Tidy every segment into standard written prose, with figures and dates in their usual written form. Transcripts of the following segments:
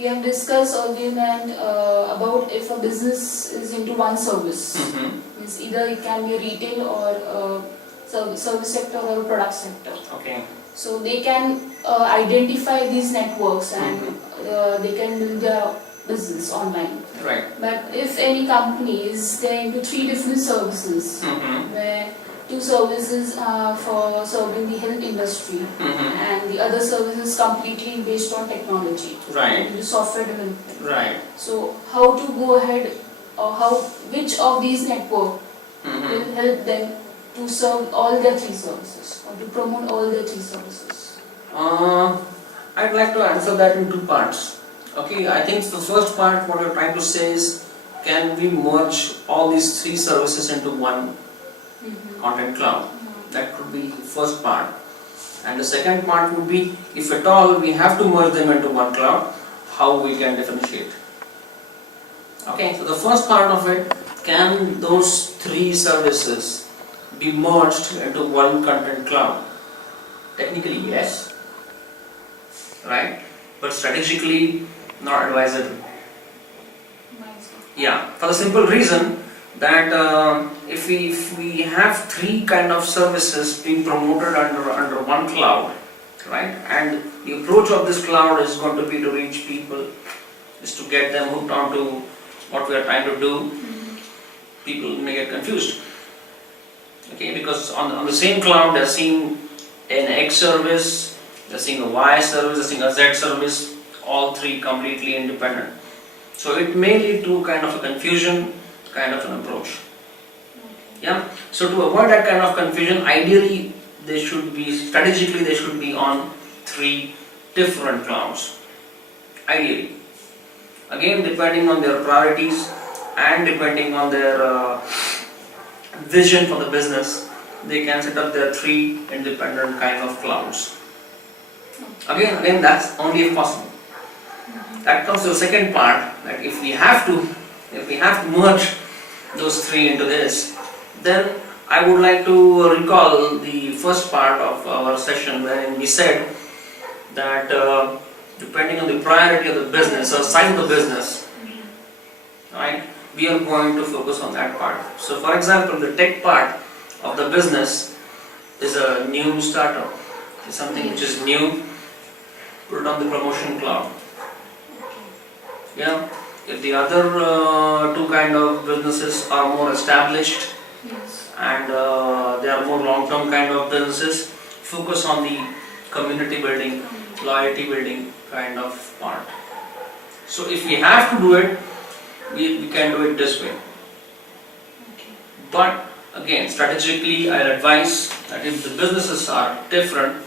We have discussed earlier that about if a business is into one service, means either it can be a retail or a service sector or a product sector. Okay. So they can identify these networks and they can build their business online. Right. But if any company is there into 3 different services, where 2 services are for serving the health industry and the other service is completely based on technology, Right. into software development. Right. So how to go ahead, or which of these network will help them to serve all their 3 services or to promote all their 3 services? I'd like to answer that in 2 parts. Okay, I think the first part, what you're trying to say is, can we merge all these 3 services into one ContentCloud? That could be the first part. And the second part would be, if at all we have to merge them into one cloud, how we can differentiate. Okay, so the first part of it, can those 3 services be merged into one ContentCloud? Technically, yes. Right? But strategically, not advisable. Yeah, for the simple reason that if we have 3 kind of services being promoted under one cloud, right? And the approach of this cloud is going to be to reach people, is to get them hooked onto what we are trying to do. People may get confused. Okay, because on the same cloud they're seeing an X service, they're seeing a Y service, they're seeing a Z service, all 3 completely independent. So it may lead to kind of a confusion, kind of an approach. Yeah. So to avoid that kind of confusion, ideally they should be, strategically they should be on 3 different clouds. Ideally. Again, depending on their priorities and depending on their vision for the business, they can set up their 3 independent kind of clouds. Again, that's only if possible. That comes to the second part, that if we have to merge those 3 into this, then I would like to recall the first part of our session wherein we said that depending on the priority of the business or size of the business, right, we are going to focus on that part. So for example, the tech part of the business is a new startup. It's something which is new, put it on the promotion cloud. Yeah. If the other 2 kind of businesses are more established and they are more long-term kind of businesses, focus on the community building, loyalty building kind of part. So if we have to do it, we can do it this way. But again, strategically I advise that if the businesses are different,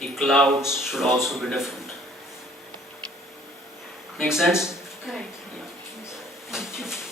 the clouds should also be different. Make sense? Correct. Yeah. Thank you.